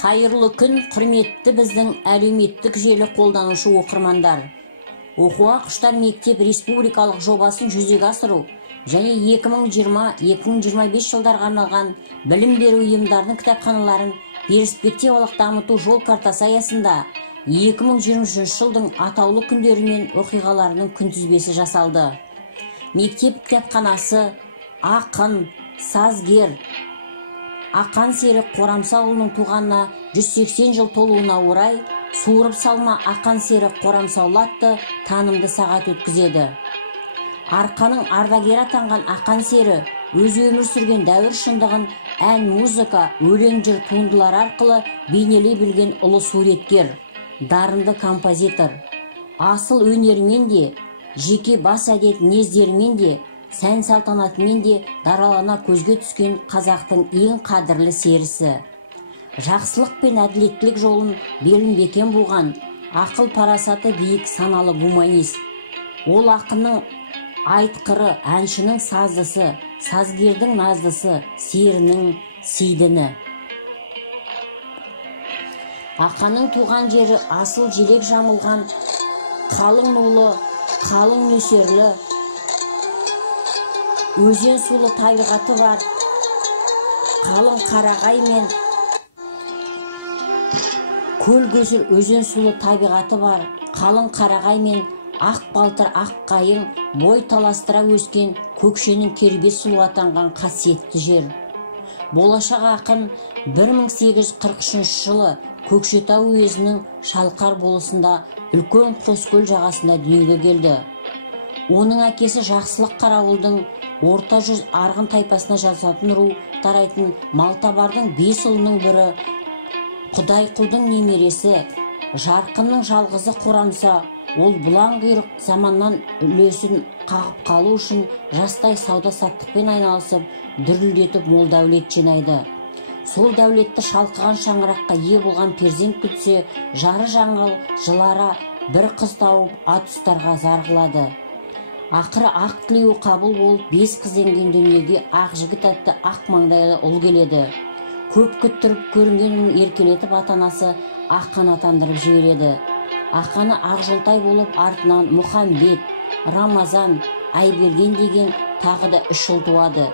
Қайырлы күн, құрметті біздің әлеуметтік желі қолданушы оқырмандар. Оқуға құштар мектеп республикалық жобасын жүзеге асыру және 2020-2025 жылдарға арналған білім беру ұйымдарының кітапханаларын перспективалық дамыту жол картасы аясында 2023 жылдың атаулы күндері мен оқиғаларының күнтізбесі жасалды. Мектеп кітапханасы ақын, сазгер Ақан Сері Қорамсаұлының туғанына 180 жыл толуына орай суырып салма Ақан Сері Қорамсаұлы атты танымды сағат өткізеді. Арқаның ардагері атанған Ақан Сері өз өмір сүрген дәуір шындығын ән, музыка, өлең жыр туындылары арқылы бейнелей білген ұлы суреткер, дарынды композитор. Асыл өнерімен де, жеке бас әдет мінездерімен де, сән салтанатымен де даралана көзге түскен қазақтың ең қадірлі серісі. Жақсылық пен әділеттілік жолын белін бекем буған, ақыл парасаты биік саналы гуманист. Ол ақынның айтқыры, әншінің саздысы, сазгердің наздысы, серінің сейдіні. Ақанның туған жері асыл желек жамылған, қалың нулы, қалың нөсерлі, өзен сулы табиғаты бар, қалың қарағай мен көл көсір өзен сулы табиғаты бар, қалың қарағай мен ақ балтыр ақ қайың бой таластыра өскен көкшенің кербез сұлу атанған қасиетті жер. Болашақ ақын 1843 жылы Көкшетау уезінің Шалқар болысында үлкен Қоскөл жағасында дүниеге келді. Оның әкесі Жақсылық Қарауылдың орта жүз арғын тайпасына жататын ру тарайтын Малтабардың 5 ұлының бірі, Құдайқұлдың немересі, Жарқынның жалғызы Қорамса, ол бұлаң құйрық заманнан үлесін қағып қалу үшін жастай сауда-саттықпен айналысып, дүрілдетіп мол дәулет жинайды. Сол дәулетті шалқыған шаңыраққа ие болған перзент күтсе, жары жаңыл, жылара бір қыз тауып ат ұстарға зар қылады. Ақыры ақ тілеуі қабыл болып, 5 қыз енген дүниеге ақ жігіт атты ақ маңдайлы ұл келеді. Көп күттіріп көрінгенін еркелетіп атанасы Ақан атандырып жібереді. Ақаны Ақжолтай болып артынан Мұхамбет, Рамазан, Айберген деген тағы да 3 ұл туады.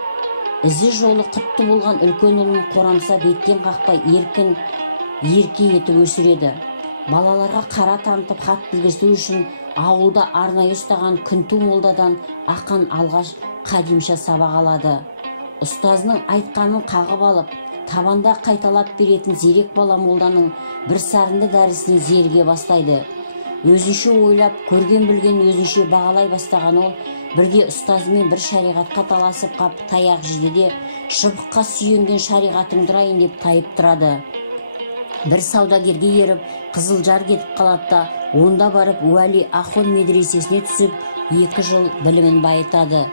Ізі жолы құтты болған үлкен ұлын Қорамса беттен қақпай ерке етіп өсіреді. Балаларға қара танытып хат білгізу үшін ауылда арнайы ұстаған Күнту молдадан Ақан алғаш қадимша сабақ алады. Ұстазының айтқанын қағып алып, табанда қайталап беретін зерек бала молданың бір сарынды дәрісіне зерге бастайды. Өзінше ойлап, көрген білген өзінше бағалай бастаған ол, бірде ұстазымен бір шариғатқа таласып қап таяқ жейді де, шыбыққа сүйенген шариғатыңды ұрайын деп тайып тұрады. Бір саудагерге еріп, Қызылжар кетіп қалады, онда барып Уәли Ахон медресесіне түсіп, 2 жыл білімін байытады.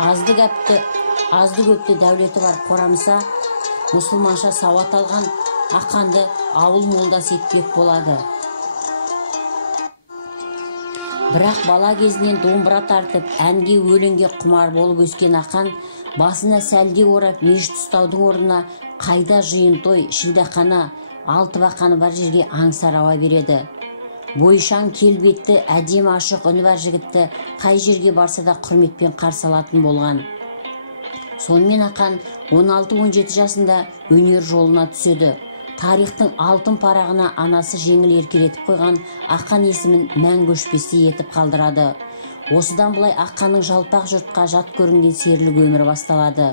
Азды көпті дәулеті бар Қорамса, мұсылманша сауат алған Ақанды ауыл молдасы етпек болады. Бірақ бала кезінен домбыра тартып, әнге өлеңге құмар болып өскен Ақан, басына сәлде орап мешіт ұстаудың орнына қайда жиын той, шілдақана, алтыбақаны бар жерге аңсар ауа береді. Бойшаң келбетті, әдем ашық үні бар жігітті қай жерге барса да құрметпен қарсы алатын болған. Сонымен Ақан 16-17 жасында өнер жолына түседі. Тарихтың алтын парағына анасы жеңіл еркелетіп қойған Ақан есімін мәңгі өшпестей етіп қалдырады. Осыдан бұлай Ақанның жалпақ жұртқа жат көрінген серлік өмірі басталады.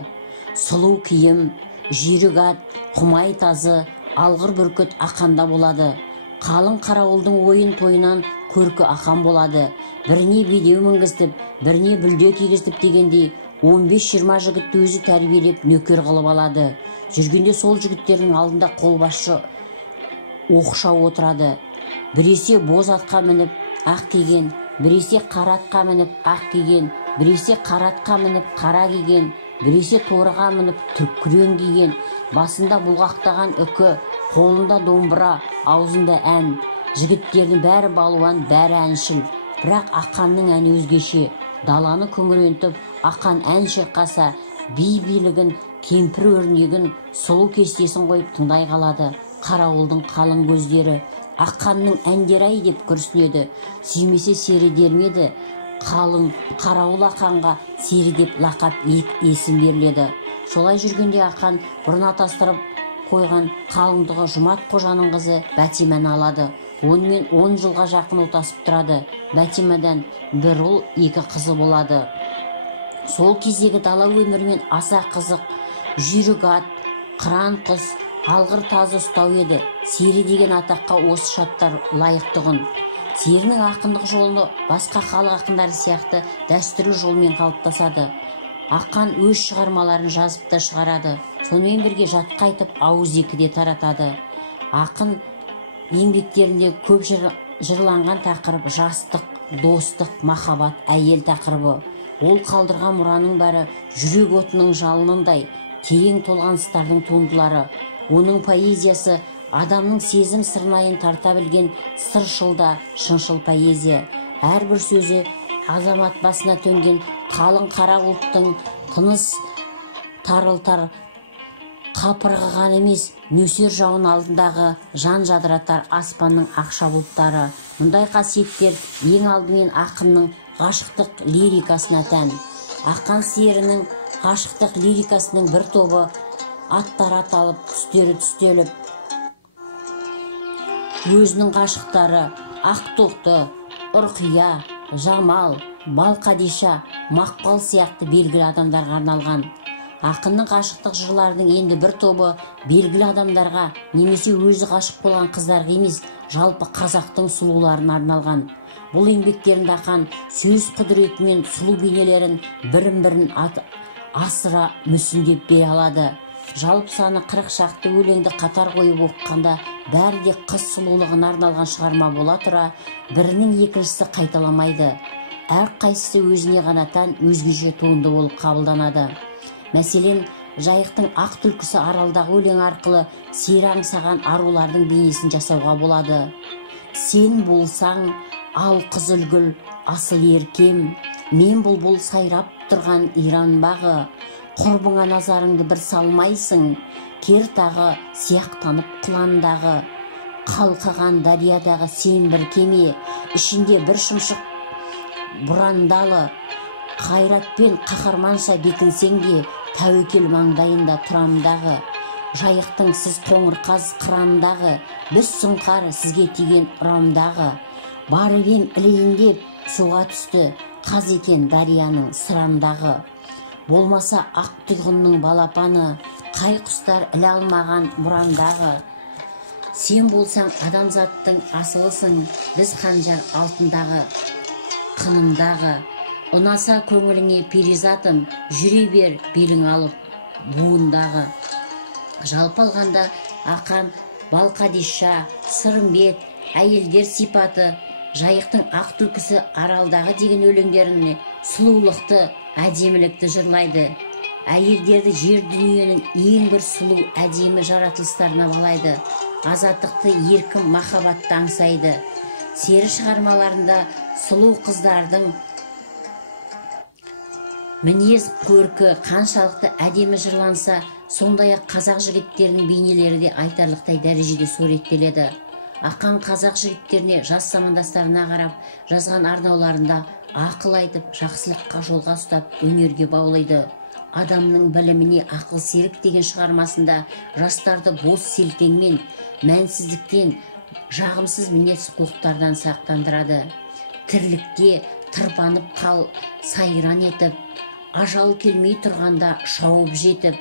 Сұлу киім, жүйрік ат, құмай тазы, алғыр бүркіт Ақанда болады. Қалың қарауылдың ойын тойынан көркі Ақан болады. Біріне бедеу мінгіздіп, біріне бүлде кигіздіп дегендей 15-20 жігітті өзі тәрбиелеп нөкер қылып алады. Жүргенде сол жігіттердің алдында қолбасшы оқшау отырады. Біресе боз атқа мініп ақ киген, біресе қара атқа мініп ақ киген, біресе қара атқа мініп қара киген, біресе торыға мініп күрең киген, басында бұлғақтаған үкі, қолында домбыра, аузында ән. Жігіттердің бәрі балуан, бәрі әншіл. Бірақ Ақанның әні өзгеше. Даланы күңірентіп, Ақан ән шырқаса, би билігін, кемпір өрнегін, сұлу кестесін қойып тыңдай қалады. қарауылдың қалың көздері. Аққанның әндері-ай деп күрсінеді. Сүймесе сері дермеді. Қалың қарауыл Ақанға сері деп лақап есім беріледі. Солай жүргенде Ақан бұрын атастырып қойған қалыңдығы Жұмат қожаның қызы Бәтиманы алады. Онымен 10 жылға жақын отасып тұрады. Бәтимадан бір ұл, 2 қызы болады. Сол кездегі дала өмірімен аса қызық жүйрік ат, қыран құс, алғыр тазы ұстау еді. Сері деген атаққа осы шаттар лайықтығын. Серінің ақындық жолы басқа халық ақындары сияқты дәстүрлі жолмен қалыптасады. Ақан өз шығармаларын жазып та шығарады. Сонымен бірге жатқа айтып ауызекіде таратады. Ақын еңбектерінде көп жырланған тақырып жастық, достық, махаббат, әйел тақырыбы. Ол қалдырған мұраның бәрі жүрек отының жалынындай терең толғаныстардың туындылары. Оның поэзиясы адамның сезім сырнайын тарта білген сыршыл да шыншыл поэзия. Әрбір сөзі азамат басына төнген қалың қара бұлттың тыныс тарылтар қапырғыған емес, нөсер жауын алдындағы жан жадыратар аспанның ақша бұлттары. Мұндай қасиеттер ең алдымен ақынның ғашықтық лирикасына тән. Ақан серінің ғашықтық лирикасының бір тобы аттары аталып, түстері түстеліп, өзінің ғашықтары Ақтоқты, Ұрқия, Жамал, Балқадиша, Мақпал сияқты белгілі адамдарға арналған. Ақынның ғашықтық жырларының енді бір тобы белгілі адамдарға немесе өзі ғашық болған қыздарға емес, жалпы қазақтың сұлуларына арналған. Бұл еңбектерінде Ақан сөз құдіретімен сұлу бейнелерін бірін-бірін асыра мүсіндеп бере алады. Жалпы саны 40 шақты өлеңді қатар қойып оқығанда бәрі де қыз сұлулығына арналған шығарма бола тұра, бірінің екіншісі қайталамайды. Әр қайсысы өзіне ғана тән өзгеше туынды болып қабылданады. Мәселен, Жайықтың ақ түлкісі аралдағы өлең арқылы сері аңсаған арулардың бейнесін жасауға болады. Сен болсаң, ал қызылгүл, асыл еркем, мен бұлбұл сайрап тұрған иран бағы, құрбыңа назарыңды бір салмайсың, кер тағы сияқтанып құландағы, қалқыған дариядағы сен бір кеме, ішінде бір шымшық бұрандалы, қайратпен қаһарманша бекінсең де, тәуекел маңдайында тұрамдағы, жайықтың сіз қоңырқаз қырандағы, біз сұңқар сізге тиген ұрамдағы, барып ем ілейін деп суға түсті, қаз екен дарияның сырандағы. Болмаса ақ тұлғынның балапаны, қай құстар іле алмаған бұрандағы. Сен болсаң адамзаттың асылысың, біз қанжар алтындағы, қынындағы. Ұнаса көңіліңе перизатым, жүре бер белің алып буындағы. Жалпы алғанда Ақан Балқадиша, Сырымбет, әйелдер сипаты, Жайықтың ақ түлкісі аралдағы деген өлеңдеріне сұлулықты, әдемілікті жырлайды. Әйелдерді жер дүниенің ең бір сұлу әдемі жаратылыстарына балайды. Азаттықты, еркін, махаббатты аңсайды. Сері шығармаларында сұлу қыздардың мінез көркі қаншалықты әдемі жырланса, сондай-ақ қазақ жігіттерінің бейнелері де айтарлықтай дәрежеде суреттеледі. Ақан қазақ жігіттеріне жас замандастарына қарап жазған арнауларында ақыл айтып, жақсылыққа жолға ұстап, өнерге баулайды. Адамның біліміне ақыл серік деген шығармасында жастарды бос селтеңмен, мәнсіздіктен, жағымсыз мінез құлықтардан сақтандырады. Тірлікте тырпанып қал, сайран етіп, ажал келмей тұрғанда шауып жетіп,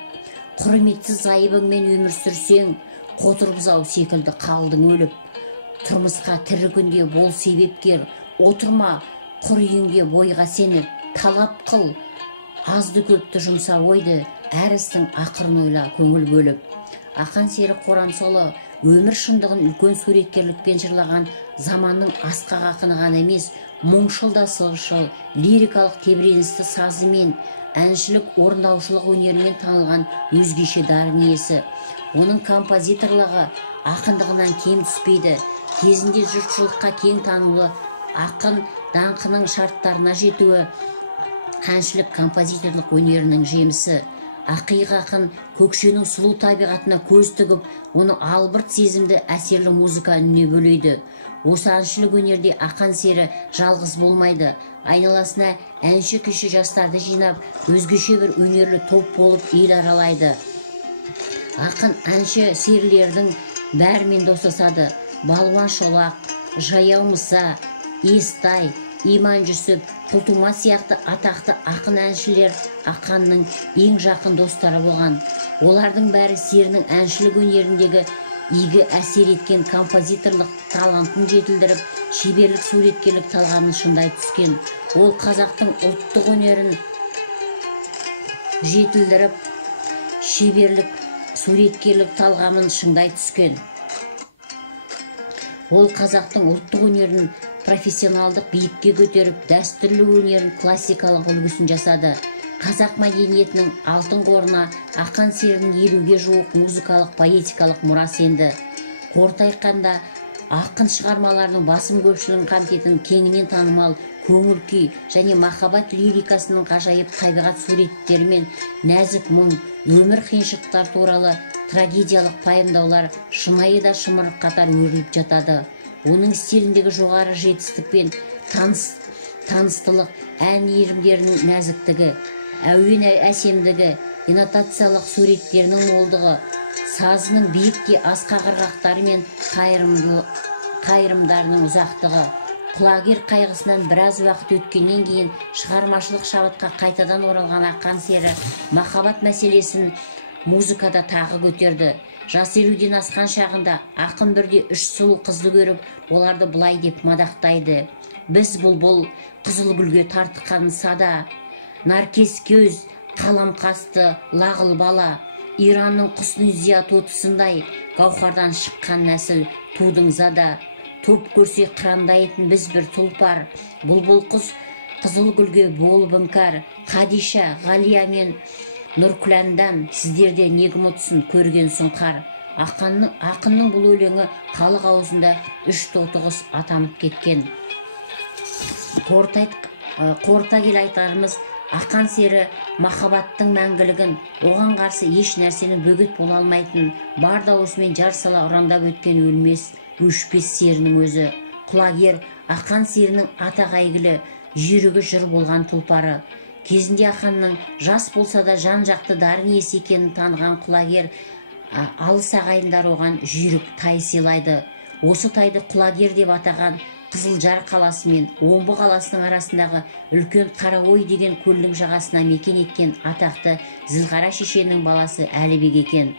құрметсіз айыбыңмен өмір сүрсең, қотыр бұзау секілді қалдың өліп. Тұрмысқа тірі күнде бол себепкер, отырма құр үйіңде бойға сеніп, талап қыл, азды көпті жұмса ойды, әр істің ақырын ойла көңіл бөліп. Ақан сері Қорамсолы өмір шындығын үлкен суреткерлікпен жырлаған заманның асқақ ақыны ғана емес, мұңшыл да сылшыл, лирикалық тебіреністі сазымен, әншілік, орындаушылық өнерімен танылған өзгеше дарын иесі. Оның композиторлығы ақындығынан кем түспейді. Кезінде жұртшылыққа кең танылы ақын даңқының шарттарына жетуі әншілік композиторлық өнерінің жемісі. ақиық ақын көкшенің сұлу табиғатына көз тігіп, оны албырт сезімді әсерлі музыка үніне бөлейді. Осы әншілік өнерде ақан сері жалғыз болмайды. Айналасына әнші кіші жастарды жинап, өзгеше бір өнерлі топ болып ел аралайды. Ақын әнші серілердің бәрімен достасады. Балуан Шолақ, Жаяу Мұса, Естай, Иман Жүсіп, Құлтума сияқты атақты ақын әншілер ақанның ең жақын достары болған. Олардың бәрі серінің әншілік өнеріндегі игі әсер еткен, композиторлық талантын жетілдіріп, шеберлік суреткерлік талғамын шыңдай түскен. Ол қазақтың ұлттық өнерін жетілдіріп, шеберлік суреткерлік талғамын шыңдай түскен. Ол қазақтың ұлттық өнерін профессионалдық биікке көтеріп, дәстүрлі өнерін классикалық үлгісін жасады. Қазақ мәдениетінің алтын қорына ақан серінің 50-ге жуық музыкалық поэтикалық мұрасы енді. Қорыта айтқанда, ақын шығармаларының басым көпшілігін қамтитын кеңінен танымал көңіл күй және махаббат лирикасының ғажайып табиғат суреттері мен нәзік мұң, өмір қиыншылықтар туралы трагедиялық пайымдаулар шынайы да шымырық қатар өріліп жатады. Оның стиліндегі жоғары жетістік пен таныстылық, ән иірімдерінің нәзіктігі, әуен әсемдігі, интонациялық суреттерінің молдығы, сазының биікке асқақ ырғақтары мен қайырымдарының ұзақтығы. Құлагер қайғысынан біраз уақыт өткеннен кейін шығармашылық шабытқа қайтадан оралған ақан сері махаббат мәселесін музыкада тағы көтерді. Жас 50-ден асқан шағында ақын бірде 3 сұлу қызды көріп, оларды былай деп мадақтайды. Біз бұлбұл қызыл гүлге тартқан сада, наркес көз, қалам қасты, лағыл бала, Иранның құсын зия тотысындай, гауһардан шыққан нәсіл тудың зада. Топ көрсе қырандайтын біз бір тұлпар, бұлбұл қыз қызыл гүлге болып іңкәр. Хадиша, Ғалия мен Нұркүләндан сіздерде неге ұмытсын көрген сұңқар. Ақынның бұл өлеңі халық аузында 3 тотығыс атанып кеткен. Қорыта келе айтарымыз, ақан сері махаббаттың мәңгілігін, оған қарсы еш нәрсені бөгет бола алмайтын, бар дауысымен жар сала ұрандап өткен өлмес, өшпес серінің өзі. Құлагер ақан серінің атақ әйгілі, жүйрігі жыр болған тұлпары. Кезінде ақанның жас болса да жан-жақты дарын иесі екенін таныған құлагер алыс ағайындар оған жүйрік тай сыйлайды. Осы тайды Құлагер деп атаған Қызылжар қаласы мен Омбы қаласының арасындағы үлкен Қараой деген көлдің жағасына мекен еткен атақты Зілғара шешенің баласы Әлібек екен.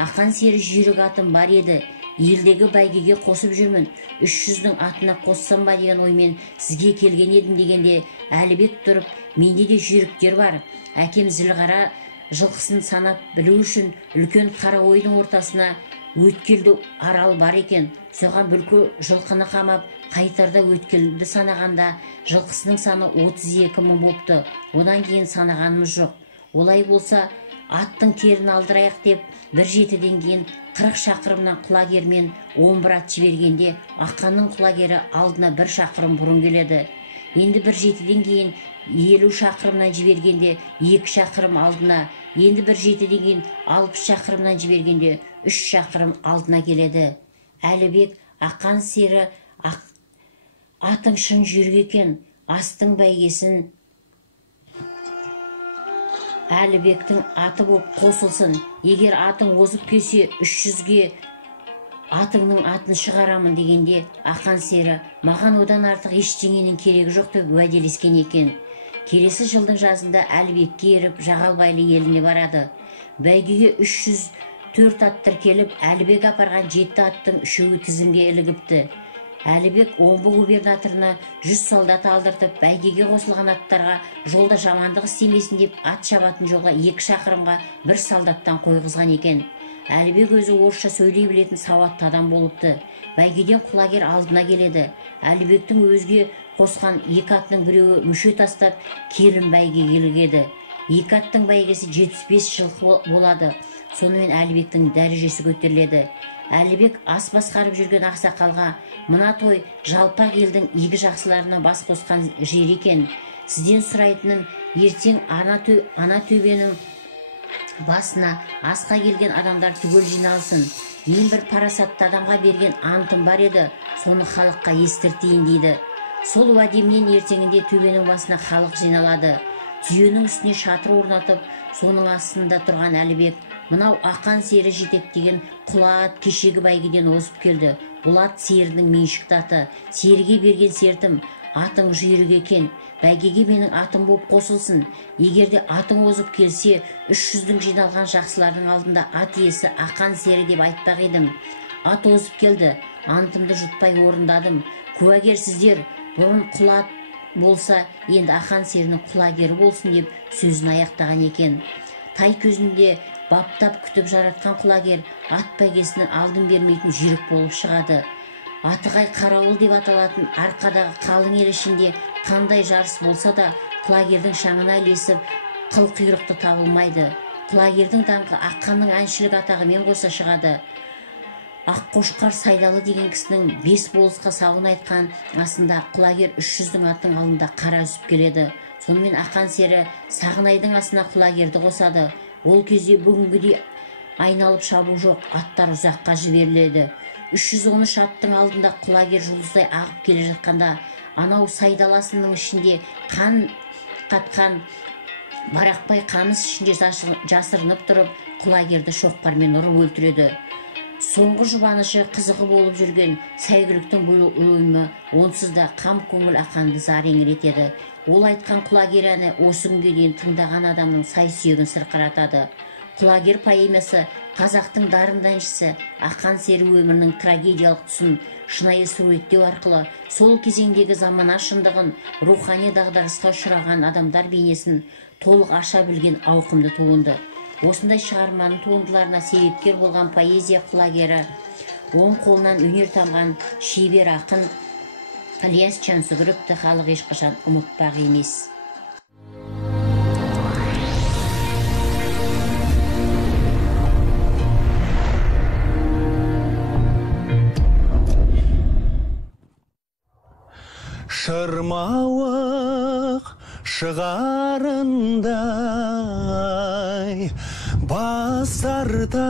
Ақан сері жүйрік атым бар еді, елдегі бәйгеге қосып жүрмін, 300-дің атына қоссам ба деген оймен сізге келген едім дегенде, Әлібек тұрып, менде де жүйріктер бар. Әкем Зілғара жылқысын санап білу үшін үлкен Қараойдың ортасына өткелді арал бар екен. Соған бүлкі жылқыны қамап, қайтарда өткелді санағанда жылқысының саны 32 мың бопты. Одан кейін санағанымыз жоқ. Олай болса, аттың терін алдырайық деп, 1-7-ден кейін 40 шақырымнан құлагермен 11 ат жібергенде, ақанның құлагері алдына 1 шақырым бұрын келеді. Енді 1-7-ден кейін 50 шақырымнан жібергенде 2 шақырым алдына, енді 1-7-ден кейін 60 шақырымнан жібергенде 3 шақырым алдына келеді. Әлібек ақан сері атың шын жүйрік екен, астың бәйгесін Әлібектің аты боп қосылсын. Егер атың озып келсе 300-ге атыңның атын шығарамын дегенде, ақан сері маған одан артық ештеңенің керегі жоқ деп уәделескен екен. Келесі жылдың жазында Әлібекке еріп Жағалбайлы еліне барады. Бәйгеге 304 ат тіркеліп, Әлібек апарған 7 аттың 3-і тізімге ілігіпті. Әлібек Омбы губернаторына 100 солдат алдыртып, бәйгеге қосылған аттарға жолда жамандық істемесін деп ат шабатын жолға 2 шақырымға 1 солдаттан қойғызған екен. Әлібек өзі орысша сөйлей білетін сауатты адам болыпты. Бәйгеден құлагер алдына келеді. Әлібектің өзге қосқан 2 аттың біреуі мүше тастап, келін бәйге келгеді. 2 аттың бәйгесі 75 жылқы болады. Сонымен Әлібектің дәрежесі көтеріледі. Әлібек ас басқарып жүрген ақсақалға, мына той жалпақ елдің игі жақсыларына бас қосқан жер екен. Сізден сұрайтынын, ертең ана төбенің басына асқа келген адамдар түгел жиналсын. Ең бір парасатты адамға берген антым бар еді, соны халыққа естіртейін дейді. Сол уәдемнен ертеңінде төбенің басына халық жиналады. Түйенің үстіне шатыр орнатып, соның астында тұрған Әлібек, мынау ақан сері жетектеген құла ат кешегі бәйгеден озып келді. Бұл ат серінің меншікті аты. Серіге берген сертім, атың жүйрік екен. Бәйгеге менің атым боп қосылсын. Егерде атың озып келсе, 300-дің жиналған жақсылардың алдында ат иесі ақан сері деп айтпақ едім. Ат озып келді, антымды жұтпай орындадым. Куәгер сіздер, бұрын құла ат болса, енді ақан серінің құлагері болсын деп сөзін аяқтаған екен. Тай көзінде баптап күтіп жаратқан құлагер ат бәйгесінің алдын бермейтін жүйрік болып шығады. Атығай қарауыл деп аталатын арқадағы қалың ел ішінде қандай жарыс болса да, құлагердің шаңына ілесіп қылқұйрықты табылмайды. Құлагердің даңқы аққанның әншілік атағымен қоса шығады. Аққошқар Сайдалы деген кісінің 5 болысқа сауын айтқан асында құлагер 300-дің аттың алдында қара үсіп келеді. Сонымен ақан сері Сағынайдың асына құлагерді қосады. Ол кезде бүгінгідей айналып шабу жоқ, аттар ұзаққа жіберіледі. 313 аттың алдында құлагер жұлдыздай ағып келе жатқанда, анау Сайдаласының ішінде қан қатқан Барақбай қамыс ішінде жасырынып тұрып, құлагерді шоқпармен ұрып өлтіреді. Соңғы жұбанышы қызығы болып жүрген сәйгүліктің өлімі онсыз да қам көңіл ақанды зар еңіретеді. Ол айтқан құлагер әні осы күнге дейін тыңдаған адамның сай-сүйегін сырқыратады. Құлагер поэмасы қазақтың дарынды әншісі ақан сері өмірінің трагедиялық тұсын шынайы суреттеу арқылы сол кезеңдегі замана шындығын, рухани дағдарысқа ұшыраған адамдар бейнесін толық аша білген ауқымды туынды. Осындай шығарманың туындыларына себепкер болған поэзия құлагері, оң қолынан өнер тамған шебер ақын Ілияс Жансүгіровті халық ешқашан ұмытпақ емес. Шырмауық шығарындай басартады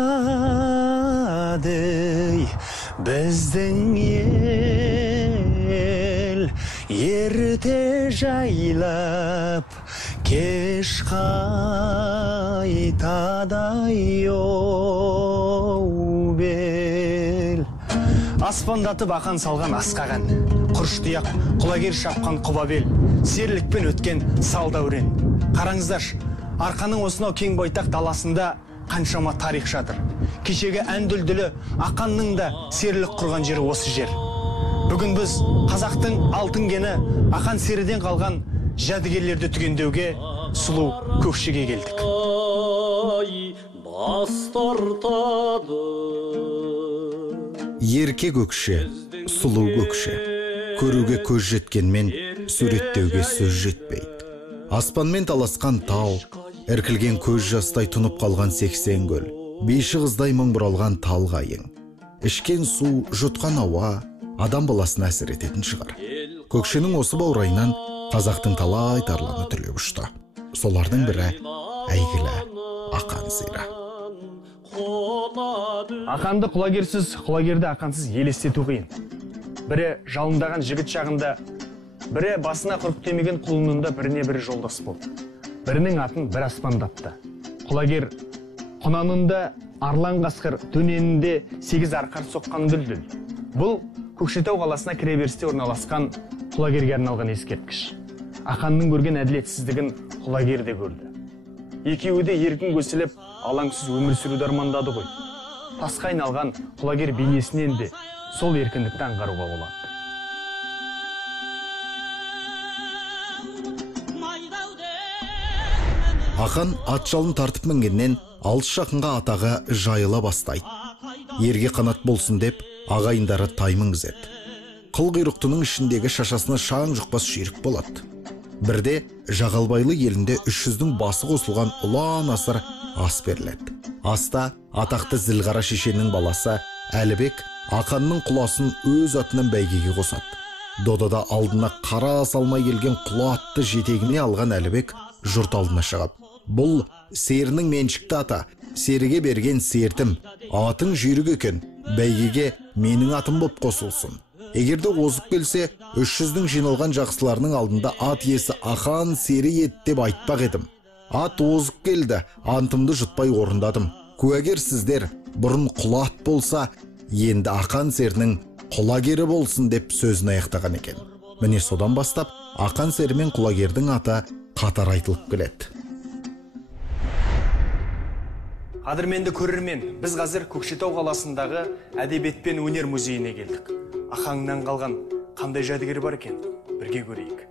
біздің ел, ерте жайлап кеш қайтадай оу бел. Аспандатып ақан салған асқаған, құрыштияқ құлагер шапқан құбабел, серлікпен өткен салдәурен. Қараңыздар, арқаның осынау кең байтақ даласында қаншама тарих жатыр. Кешегі ән-дүлдүлі ақанның да серлік құрған жері осы жер. Бүгін біз қазақтың алтын кені ақан серіден қалған жәдігерлерді түгендеуге сұлу көкшеге келдік. Ерке көкше, сұлу көкше, көруге көз жеткенмен суреттеуге сөз жетпейді. Аспанмен таласқан тау, іркілген көз жастай тұнып қалған 80 көл, бейші қыздай мың бұралған талғайың. Ішкен су, жұтқан ауа адам баласына әсер ететін шығар. Көкшенің осы баурайынан қазақтың талай тарланы түлеп ұшты. Солардың бірі әйгілі ақан сері. Ақанды құлагерсіз, құлагерді ақансыз елестету қиын. Бірі жалындаған жігіт шағында, бірі басына құрықтемеген құлынында біріне бірі жолдас болды. Бірінің атын бір аспандапты. Құлагер құнанында арлан қасқыр, дөненінде 8 арқар соққан дүлдүл. Бұл Көкшетау қаласына кіреберісте орналасқан құлагерге арналған ескерткіш. Ақанның көрген әділетсіздігін құлагер де көрді. Екеуі де еркін көсіліп, алаңсыз өмір сүруді армандады ғой. Тасқа айналған құлагер бейнесінен де сол еркіндікті аңғаруға болады. Ақан ат жалын тартып мінгеннен алыс жақынға атаға жайыла бастайды. Ерге қанат болсын деп ағайындары тай мінгізеді. Қыл құйрықтының ішіндегі шашасына шаң жұқпас жүйрік болады. Бірде Жағалбайлы елінде 300-дің басы қосылған ұлан асыр ас беріледі. Аста атақты Зілғара шешенің баласы Әлібек Ақанның құласын өз атынан бәйгеге қосады. Додада алдына қара салмай келген құла атты жетегіне алған Әлібек жұрт алдына шығады. Бұл серінің меншікті ата, серіге берген сертім, атың жүйрік екен, бәйгеге менің атым боп қосылсын. Егерде озып келсе, 300-дің жиналған жақсыларының алдында ат иесі ақан сері ет деп айтпақ едім. Ат озып келді, антымды жұтпай орындадым. Куәгер сіздер, бұрын құлат болса, енді ақан серінің құлагері болсын деп сөзін аяқтаған екен. Міне содан бастап, ақан сері мен құлагердің аты қатар айтылып келеді. Қадірменді көрермен, біз қазір Көкшетау қаласындағы әдебиет пен өнер музейіне келдік. Ахаңнан қалған қандай жәдігер бар екен? Бірге көрейік.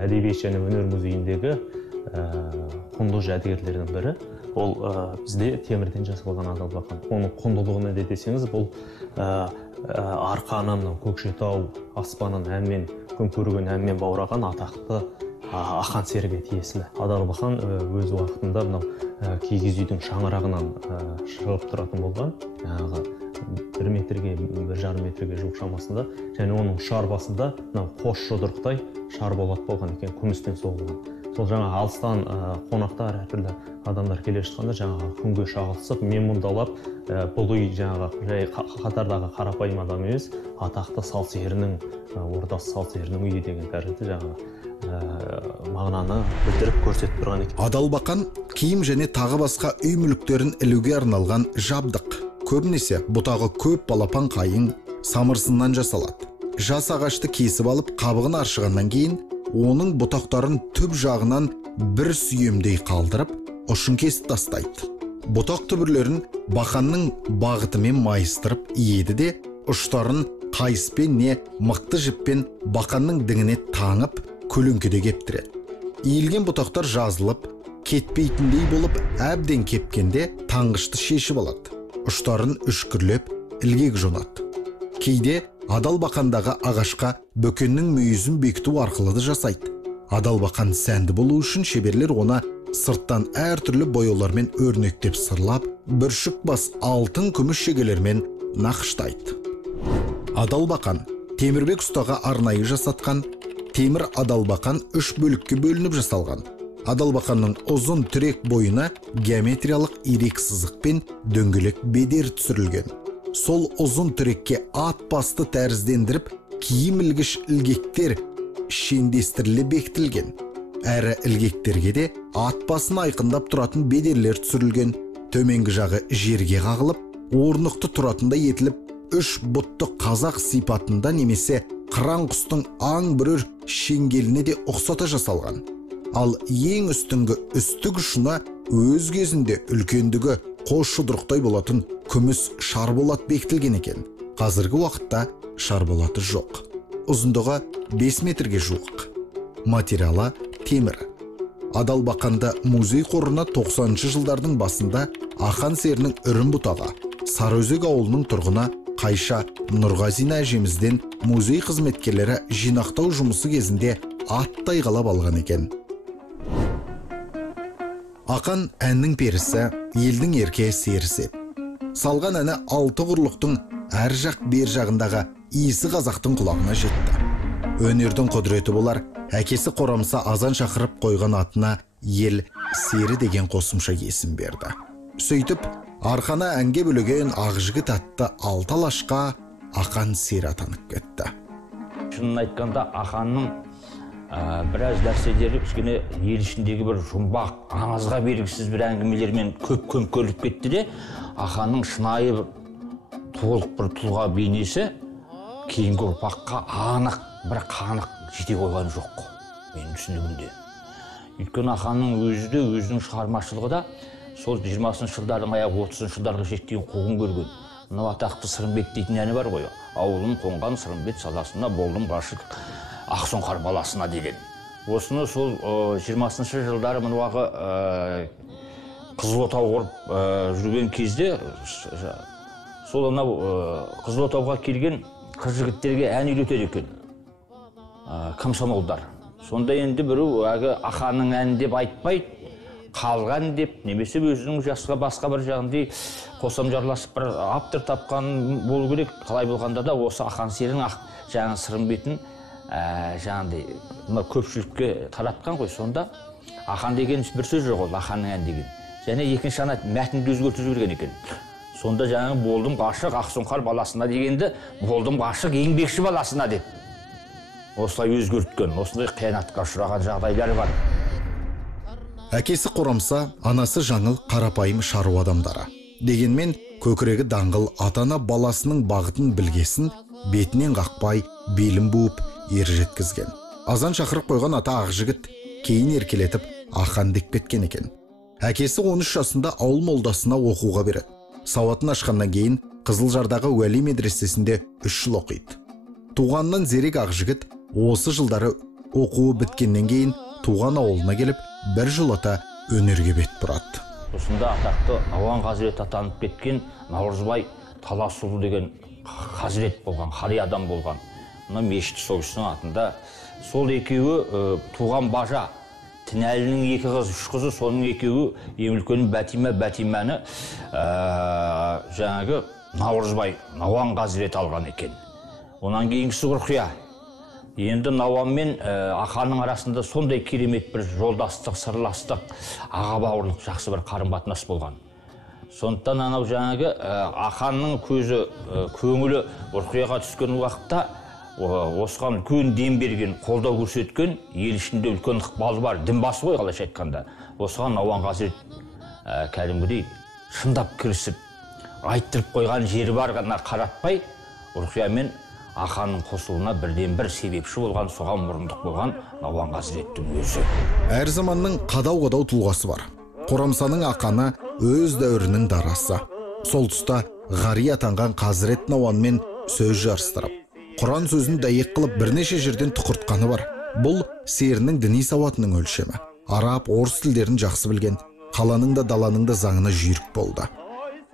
Әдебиет және өнер музейіндегі құнды жәдігерлердің бірі. Ол бізде темірден жасалған Адалбақан. Оның құндылығы не десеңіз, бұл арқаның Көкшетау аспанын әнмен, күн көрген әнмен баураған атақты ақан серіге тиесілі. Адалбақан өз уақытында киіз үйдің шаңырағынан шығып тұратын болған. 1 метрге, 1,5 метрге жуық шамасында, және оның шар басында қос жұдырықтай шар болат болған екен, күмістен соғылған. Сол жаңа алыстан қонақтар, әртүрлі адамдар келе жатқанда жаңағы күнге шағылысып, менмұндалап, бұл үй жаңағы қатардағы қарапайым адам емес, атақты сал серінің, ордасы сал серінің үйі деген тәрізді жаңағы мағынаны білдіріп көрсетіп тұрған екен. Адалбақан киім және тағы басқа үй мүліктерін ілуге арналған жабдық. Көбінесе бұтағы көп балапан қайың самырсыннан жасалады. Жас ағашты кесіп алып, қабығын аршығаннан кейін, оның бұтақтарын түп жағынан бір сүйемдей қалдырып, ұшын кесіп тастайды. Бұтақ түбірлерін бақанның бағытымен майыстырып иеді де, ұштарын қайыспен не мықты жіппен бақанның діңіне таңып, көлеңкеде кептіреді. Иілген бұтақтар жазылып, кетпейтіндей болып, әбден кепкенде таңғышты шешіп алады. Ұштарын үшкірлеп, ілгек жонады. Кейде Адалбақандағы ағашқа бөкеннің мүйізін бекіту арқылы да жасайды. Адалбақан сәнді болу үшін шеберлер оны сырттан әртүрлі бояулармен өрнектеп сырлап, бүршік бас алтын күміс шегелермен нақыштайды. Адалбақан Темірбек ұстаға арнайы жасатқан. Темір Адалбақан 3 бөлікке бөлініп жасалған. Адалбақанның ұзын түрек бойына геометриялық ирек сызықпен дөңгелек бедер түсірілген. Сол ұзын түрекке ат басты тәріздендіріп, киім ілгіш ілгектер шендестірілі бекітілген. Әрі ілгектерге де ат басын айқындап тұратын бедерлер түсірілген. Төменгі жағы жерге қағылып, орнықты тұратында етіліп, 3 бұтты қазақ сипатында немесе қыран құстың аң бүрір шеңгеліне де ұқсата жасалған. Ал ең үстіңгі үстік ұшына өз кезінде үлкендігі қос жұдырықтай болатын күміс шарболат бекітілген екен. Қазіргі уақытта шарболаты жоқ. Ұзындығы 5 метрге жуық. Материалы темір. Адалбақанды музей қорына 90-шы жылдардың басында ақан серінің үрін бұтаға, Сарыөзек ауылының тұрғына Қайша Нұрғазина әжемізден музей қызметкерлері жинақтау жұмысы кезінде аттай қалап алған екен. Ақан әннің перісі, елдің ерке серісі. Салған әні 6 құрлықтың әр жақ бер жағындағы иісі қазақтың құлағына жетті. Өнердің құдіреті болар, әкесі Қорамса азан шақырып қойған атына ел сері деген қосымша есім берді. Сөйтіп, арқана әнге бөлеген Ақжігіт атты 6 алашқа ақан сері атанып кетті. Шынын айтқанда ақанның біраз нәрселері кішкене ел ішіндегі бір жұмбақ, аңызға бергісіз бір әңгімелермен көп көмкеріліп кетті де, ақанның шынайы толық бір тұлға бейнесі кейінгі ұрпаққа анық, бір қанық жете қойған жоқ менің түсінігімде. Өйткені ақанның өзі де өзінің шығармашылығы да сол 20-шы жылдардың аяғы 30-шы жылдарға жеткен қуғын көрген. Мынау атақты Сырымбет дейтін әні бар ғой. Ауылым қонған Сырымбет саласына болдым ғашық Ақсұңқар баласына деген. Осыны сол 20-шы жылдары мынауағы Қызылотау құрып жүрген кезде сол анау Қызылотауға келген қыз-жігіттерге ән үйретеді екен. Комсомолдар. Сонда енді біреу ақанның әні деп айтпайды, қалған деп, немесе өзінің жасқа басқа бір жағындай қосам жарласып бір автор тапқан болу керек. Қалай болғанда да осы ақан серінің жаңа Сырымбетін жаңағыдай мына көпшілікке таратқан ғой. Сонда ақан деген бір сөз жоқ, ол ақанның ән деген. Және екінші ана мәтінді өзгертіп жіберген екен. Сонда жаңағы болдым ғашық Ақсұңқар баласына дегенді болдым ғашық еңбекші баласына деп осылай өзгерткен. Осындай қиянатқа ұшыраған жағдайлары бар. Әкесі Қорамса, анасы Жаңыл қарапайым шаруа адамдары. Дегенмен көкірегі даңғыл ата-ана баласының бағытын білгесін, бетінен қақпай, белін буып ер жеткізген. Азан шақырып қойған ата Ақжігіт кейін еркелетіп ақан деп кеткен екен. Әкесі 13 жасында ауыл молдасына оқуға береді. Сауатын ашқаннан кейін Қызылжардағы Уәли медресесінде 3 жыл оқиды. Туғаннан зерек Ақжігіт осы жылдары оқуы біткеннен кейін туған ауылына келіп, бір жолата өнерге бет бұрады. Осында атақты Науан Қазірет атанып кеткен Наурызбай Таласұлы деген Қазірет болған, қари адам болған. Мына мешіт сол кісінің атында. Сол екеуі туған бажа. Тінәлінің 2 қыз, 3 қызы, соның екеуі ең үлкені Бәтимәні жаңағы Наурызбай Науан Қазірет алған екен. Онан кейінгісі Ұрқия. Енді Науан мен ақанның арасында сондай керемет бір жолдастық, сырластық, аға бауырлық жақсы бір қарым-қатынас болған. Сондықтан анау жаңағы ақанның көзі, көңілі Ұрқияға түскен уақытта осыған үлкен дем берген, қолдау көрсеткен, ел ішінде үлкен ықпалы бар, дінбасы ғой қалайша айтқанда. Осыған Науан Қазірет кәдімгідей шындап кірісіп, айттырып қойған жері бар ғана қаратпай, Ұрқия мен ақанның қосылуына бірден бір себепші болған, соған мұрындық болған Науан Қазіреттің өзі. Әр заманның қадау-қадау тұлғасы бар. Қорамсаның ақаны өз дәуірінің дарасы. Сол тұста ғари атанған Қазірет Науанмен сөз жарыстырып, Құран сөзін дәйек қылып бірнеше жерден тұқыртқаны бар. Бұл серінің діни сауатының өлшемі. Араб, орыс тілдерін жақсы білген, қаланың да даланың да заңына жүйрік болды.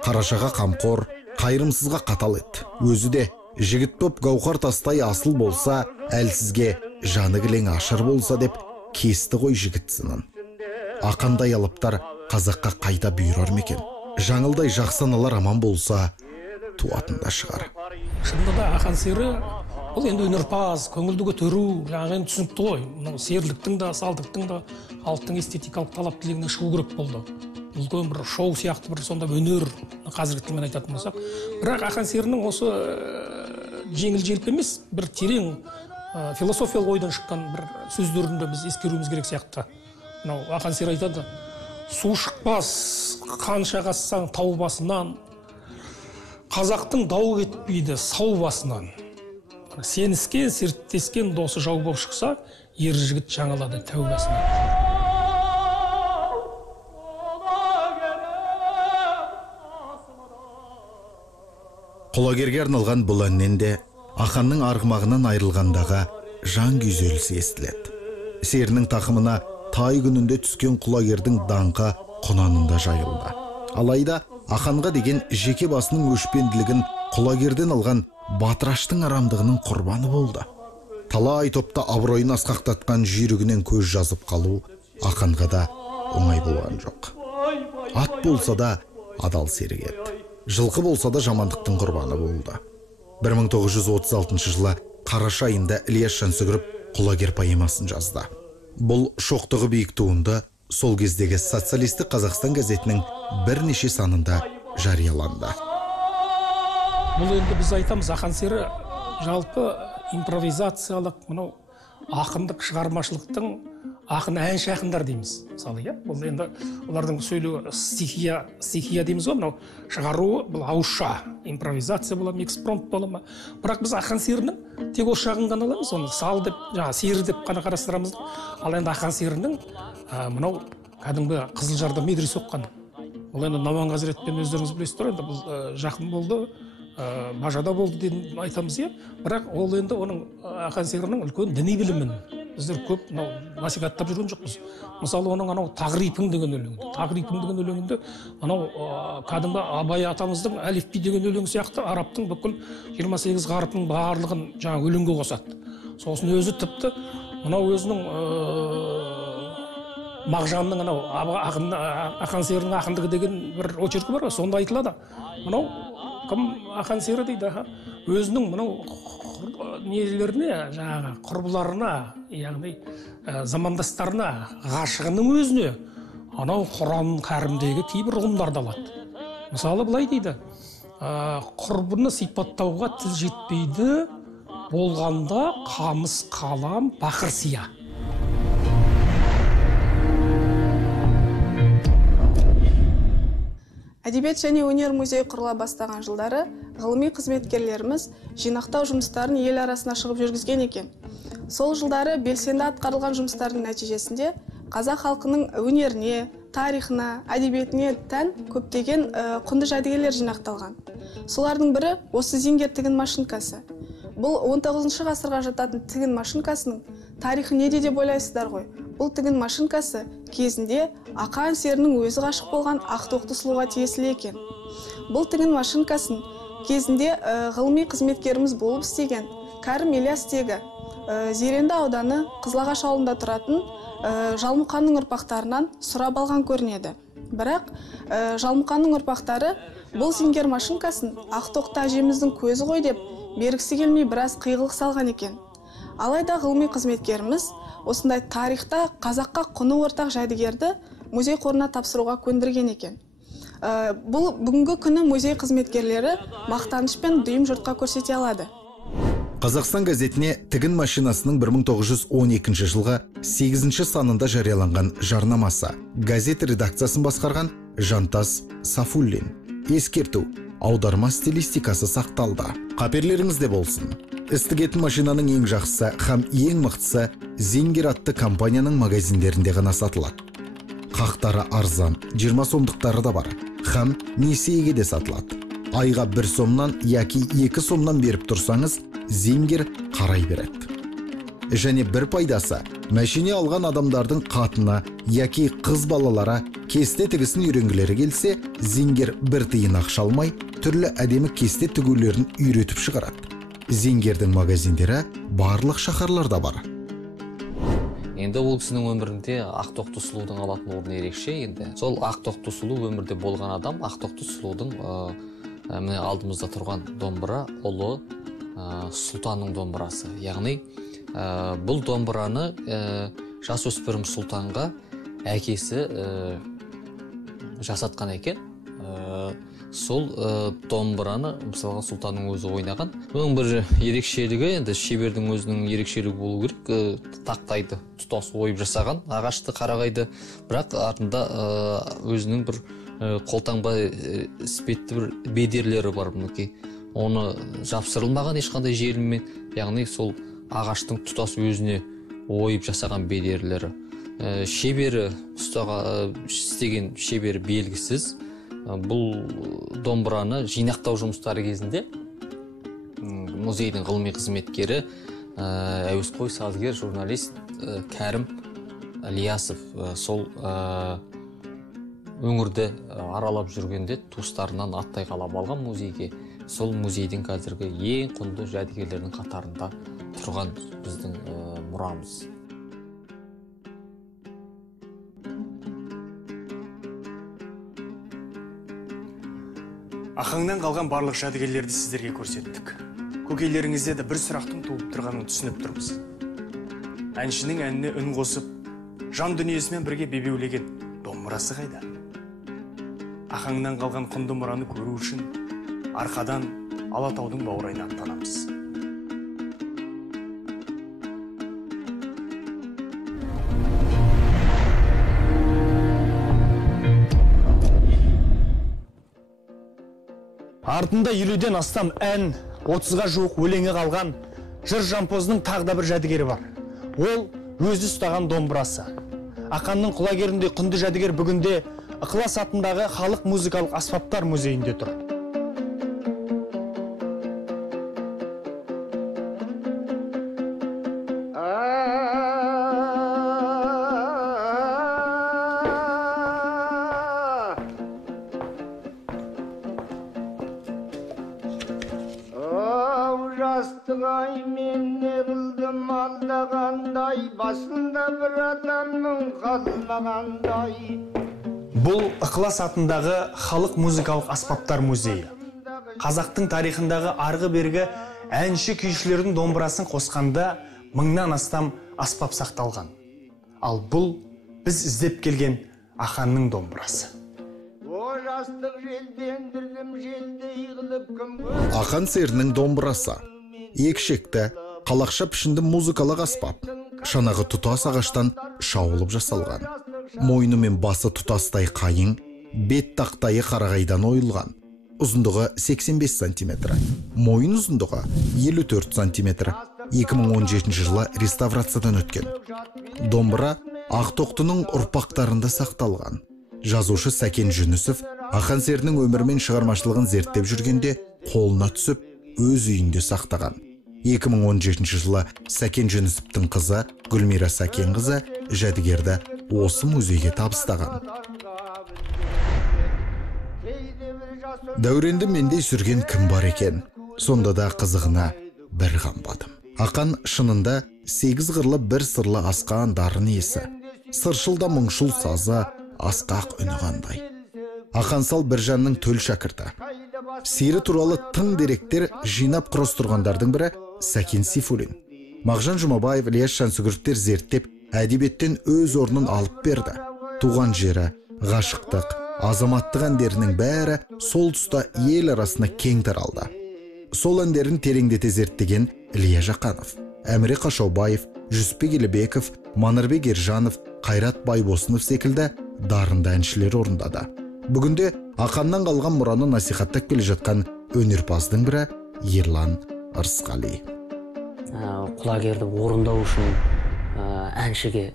Қарашаға қамқор, қайырымсызға қатал еді. Өзі де жігіт боп гауһар тастай асыл болса, әлсізге жаны кілең ашыр болса деп кесті ғой жігіт сынын. Ақандай алыптар қазаққа қайта бұйырар мекен. Жаңылдай жақсы аналар аман болса, туатында шығар. Шынында да ақан сері ол енді өнерпаз, көңілді көтеру, жаңағы енді түсінікті ғой. Серліктің да, салдықтың да, халықтың эстетикалық талап тілегінен шығу керек болды. Үлкен бір шоу сияқты бір сонда өнер, қазіргі тілмен айтатын болсақ. Бірақ ақан серінің осы жеңіл-желпі емес, бір терең философиялық ойдан шыққан бір сөздерінде біз ескеруіміз керек сияқты. Ақан сері айтады: су шықпас, қанша қазсаң тау басынан, қазақтың дау кетпейді сау басынан. Сеніскен, серттескен досы жау болып шықса, ер жігіт жаңалады тәубасынан. Құлагерге арналған бұл әннен де ақанның арғымағынан айырылғандағы жан күйзелісі естіледі. Серінің тақымына тай күнінде түскен құлагердің даңқы құнанында жайылды. Алайда ақанға деген жеке басының өшпенділігін құлагерден алған батыраштың арамдығының құрбаны болды. Талай топта абыройын асқақтатқан жүйрігінен көз жазып қалу ақанға да оңай болған жоқ. Ат болса да адал серік еді. Жылқы болса да жамандықтың құрбаны болды. 1936 жылы қараша айында Ілияс Жансүгіров құлагер поэмасын жазды. Бұл шоқтығы биік туынды сол кездегі социалистік Қазақстан газетінің бірнеше санында жарияланды. Бұл енді біз айтамыз, ақан сері жалпы импровизациялық, ақындық шығармашылықтың ақын әнші ақындар дейміз. Мысалы, бұл енді олардың сөйлеу стихия дейміз ғой, шығаруы бұл ауызша, импровизация бола ма, экспромт бола ма. Бірақ біз ақан серінің тек осы жағын ғана аламыз, оны сал деп, сері деп қана қарастырамыз. Ал енді ақан серінің мынау кәдімгі Қызылжарда медресе оққан. Ол енді Науан Қазіретпен өздеріңіз білесіздер, енді бұл жақын болды, бажада болды деп айтамыз, бірақ ол енді оның ақан серінің үлкен діни білімін біздер көп насихаттап жүрген жоқпыз. Мысалы, оның анау Тағрипың деген өлеңінде, анау кәдімгі Абай атамыздың Әлифби деген өлең сияқты арабтың бүкіл 28 ғарыпның барлығын жаңа өлеңге қосады. Сосын өзі тіпті мынау өзінің Мағжанның анау ақан серінің ақындығы деген бір очеркі бар, сонда айтылады. Мынау кім ақан сері дейді, өзінің мынау нелеріне, жаңағы құрбыларына, яғни замандастарына, ғашығының өзіне анау Құран кәрімдегі кейбір ұғымдарды алады. Мысалы былай дейді, құрбыны сипаттауға тіл жетпейді, болғанда қамыс қалам бақыр сия. Әдебиет және өнер музейі құрыла бастаған жылдары ғылыми қызметкерлеріміз жинақтау жұмыстарын ел арасына шығып жүргізген екен. Сол жылдары белсенді атқарылған жұмыстардың нәтижесінде қазақ халқының өнеріне, тарихына, әдебиетіне тән көптеген құнды жәдігерлер жинақталған. Солардың бірі осы зингер тігін машинкасы. Бұл 19 ғасырға жататын тігін машинкасының тарихы неде деп ойлайсыздар ғой? Бұл тігін машинкасы кезінде Ақан серінің өзі ғашық болған Ақтоқты сұлуға тиесілі екен. Бұл тігін машинкасын кезінде ғылыми қызметкеріміз болып істеген Кәрім Ильястегі Зеренді ауданы Қызылағаш ауылында тұратын Жалмұқанның ұрпақтарынан сұрап алған көрінеді. Бірақ Жалмұқанның ұрпақтары бұл зингер машинкасын Ақтоқты әжеміздің көзі ғой деп бергісі келмей біраз қиғылық салған екен. Алайда ғылыми қызметкеріміз осындай тарихта қазаққа құны ортақ жәдігерді музей қорына тапсыруға көндірген екен. Бұл бүгінгі күні музей қызметкерлері мақтанышпен дүйім жұртқа көрсете алады. Қазақстан газетіне тігін машинасының 1912 жылғы 8 санында жарияланған жарнамасы. Газет редакциясын басқарған Жантас Сафуллин. Ескерту: аударма стилистикасы сақталды. Қаперлеріңізде болсын. Істігетін машинаның ең жақсысы һәм ең мықтысы Зингер атты компанияның магазиндерінде ғана сатылады. Қақтары арзан, 20 сомдықтары да бар, һәм несиеге де сатылады. Айға 1 сомнан яки 2 сомнан беріп тұрсаңыз, Зингер қарай береді. Және бір пайдасы, мәшине алған адамдардың қатына яки қыз балалара кесте тігісін үйренгілері келсе, Зингер бір тиын ақша алмай, түрлі әдемі кесте тігулерін үйретіп шығарады. Зингердің магазиндері барлық шаһарларда бар. Енді ол кісінің өмірінде Ақтоқты сұлудың алатын орны ерекше. Енді сол Ақтоқты сұлу өмірде болған адам, Ақтоқты сұлудың алдымызда тұрған домбыра ұлы сұлтанның домбырасы. Яғни бұл домбыраны жасөспірім сұлтанға әкесі жасатқан екен. Сол домбыраны мысалға сұлтанның өзі ойнаған. Оның бір ерекшелігі, енді шебердің өзінің ерекшелігі болу керек, тақтайды тұтас ойып жасаған ағашты қарағайды, бірақ артында өзінің бір қолтаңба іспетті бір бедерлері бар мінекей. Оны жапсырылмаған ешқандай желіммен, яғни сол ағаштың тұтас өзіне ойып жасаған бедерлері. Шебері істеген шебері белгісіз. Бұл домбыраны жинақтау жұмыстары кезінде музейдің ғылыми қызметкері, әуесқой сазгер, журналист Кәрім Ильясов сол өңірді аралап жүргенде туыстарынан аттай қалап алған музейге. Сол музейдің қазіргі ең құнды жәдігерлердің қатарында тұрған біздің мұрамыз. Ақаңнан қалған барлық жәдігерлерді сіздерге көрсеттік. Көкейлеріңізде де бір сұрақтың туып тұрғанын түсініп тұрмыз. Әншінің әніне үн қосып, жан дүниесімен бірге бебеулеген домбырасы қайда? Ақаңнан қалған құнды мұраны көру үшін арқадан Алатаудың баурайына аттанамыз. Артында 50-ден астам ән, 30-ға жуық өлеңі қалған жыр жампозының тағы да бір жәдігері бар. Ол өзі ұстаған домбырасы. Ақанның құлагеріндей құнды жәдігер бүгінде Ықылас атындағы халық музыкалық аспаптар музейінде тұр. Жастығай мен не қылдым алдағандай, басында бір адамның қалмағандай. Бұл Ықылас атындағы халық музыкалық аспаптар музейі. қазақтың тарихындағы арғы бергі әнші күйшілердің домбырасын қосқанда 1000-нан астам аспап сақталған. Ал бұл біз іздеп келген Аханның домбырасы. Ақан серінің домбырасы екшекті, қалақша пішінді музыкалық аспап, шанағы тұтас ағаштан шауылып жасалған. Мойны мен басы тұтастай қайың, бет тақтайы қарағайдан ойылған. Ұзындығы 85 сантиметр, мойын ұзындығы 54 сантиметр. 2017 жылы реставрациядан өткен. Домбыра Ақтоқтының ұрпақтарында сақталған. Жазушы Сәкен Жүнісов Ақан серінің өмірі мен шығармашылығын зерттеп жүргенде қолына түсіп, өз үйінде сақтаған. 2017 жылы Сәкен Жүнісовтың қызы Гүлмира Сәкен қызы жәдігерді осы музейге табыстаған. Дәуренді мендей сүрген кім бар екен? Сонда да қызығына бір қамбадым. Ақан шынында 8 қырлы бір сырлы асқан дарын иесі. Сыршылда мұңшыл сазы, асқақ үні қандай. Ақан сал Біржанның төл шәкірті. Сері туралы тың деректер жинап құрастырғандардың бірі Сәкен Сейфуллин. Мағжан Жұмабаев, Ілияс Жансүгіровтер зерттеп, әдебиеттен өз орнын алып берді. Туған жері, ғашықтық, азаматтық әндерінің бәрі сол тұста ел арасына кең таралды. Сол әндерін тереңдете зерттеген Ілия Жақанов, Әміре Қашаубаев, Жүсіпбек Елебеков, Манырбек Ержанов, Қайрат Байбосынов секілді дарынды әншілер орындады. Бүгінде Ақаннан қалған мұраны насихаттап келе жатқан өнерпаздың бірі Ерлан Ырысқали. Құлагерді орындау үшін әншіге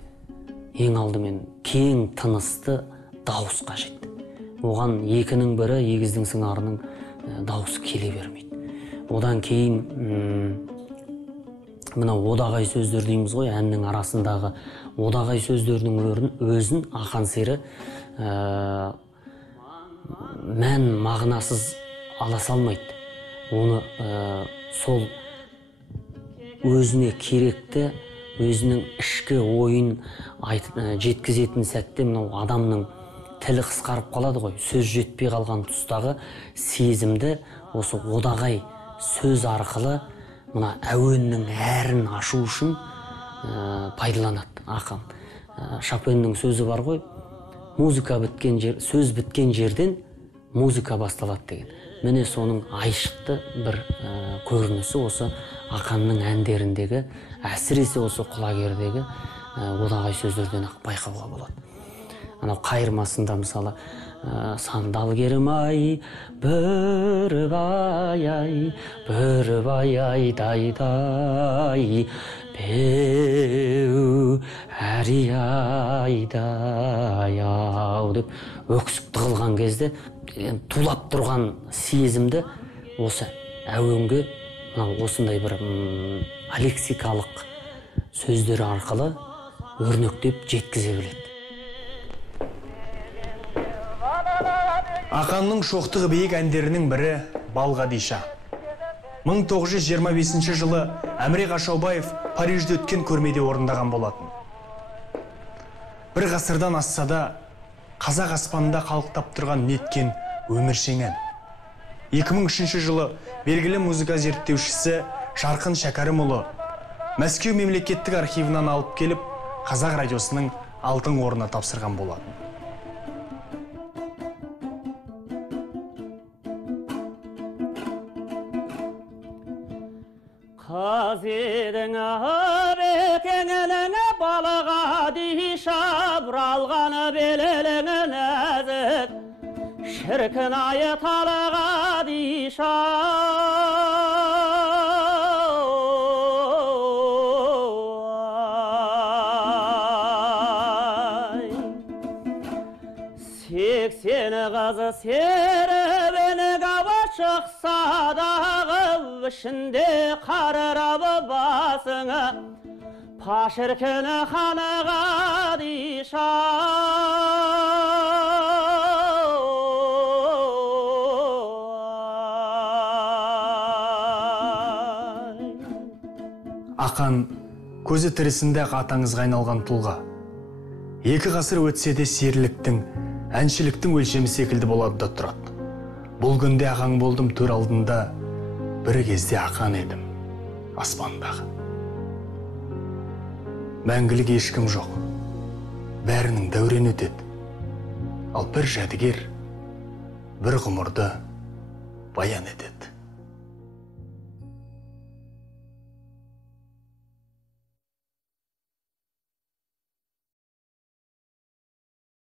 ең алдымен кең тынысты дауыс қажет. Оған екінің бірі егіздің сыңарының дауысы келе бермейді. Одан кейін мына одағай сөздер дейміз ғой, әннің арасындағы одағай сөздердің өзін Ақан сері мән мағынасыз ала салмайды. Оны сол өзіне керекті, өзінің ішкі ойын жеткізетін сәтте мынау адамның тілі қысқарып қалады ғой. Сөз жетпей қалған тұстағы сезімді осы одағай сөз арқылы мына әуеннің әрін ашу үшін пайдаланады Ақан. Шопеннің сөзі бар ғой, музыка біткен жер, сөз біткен жерден музыка басталады деген. Міне соның айшықты бір көрінісі осы Ақанның әндеріндегі, әсіресе осы құлагердегі одағай сөздерден ақ байқауға болады. Анау қайырмасында мысалы сандал керім-ай, бүріп-ай, дай-дай, беу әри-ай-дай-ау деп өксікті қылған кезде тулап тұрған сезімді осы әуенге осындай бір лексикалық сөздер арқылы өрнектеп жеткізе біледі. Ақанның шоқтығы биік әндерінің бірі Балғадиша. 1925 жылы Әміре Қашаубаев Парижде өткен көрмеде орындаған болатын. Бір ғасырдан асса да қазақ аспанында қалықтап тұрған неткен өміршең ән. 2003 жылы белгілі музыка зерттеушісі Жарқын Шәкәрімұлы Мәскеу мемлекеттік архивынан алып келіп, Қазақ радиосының алтын орнына тапсырған болатын. Қазедің бекеңінің Балғадиша, бұралғаны белеліңі нәзік, шіркін айы Балғадиша. Сексені қызы серібіні қабы шықса дағы, ішінде қарырабы басыңы, пашіркіні қаны Қадиша. Ақан көзі тірісінде атаңызға айналған тұлға. 2 ғасыр өтсе де серліктің, әншіліктің өлшемі секілді болады да тұрады. Бұл күнде ағаң болдым төр алдында, бір кезде ақан едім аспандағы. Мәңгілік ешкім жоқ, бәрінің дәурен өтеді. Ал бір жәдігер, бір ғұмырды баян етеді.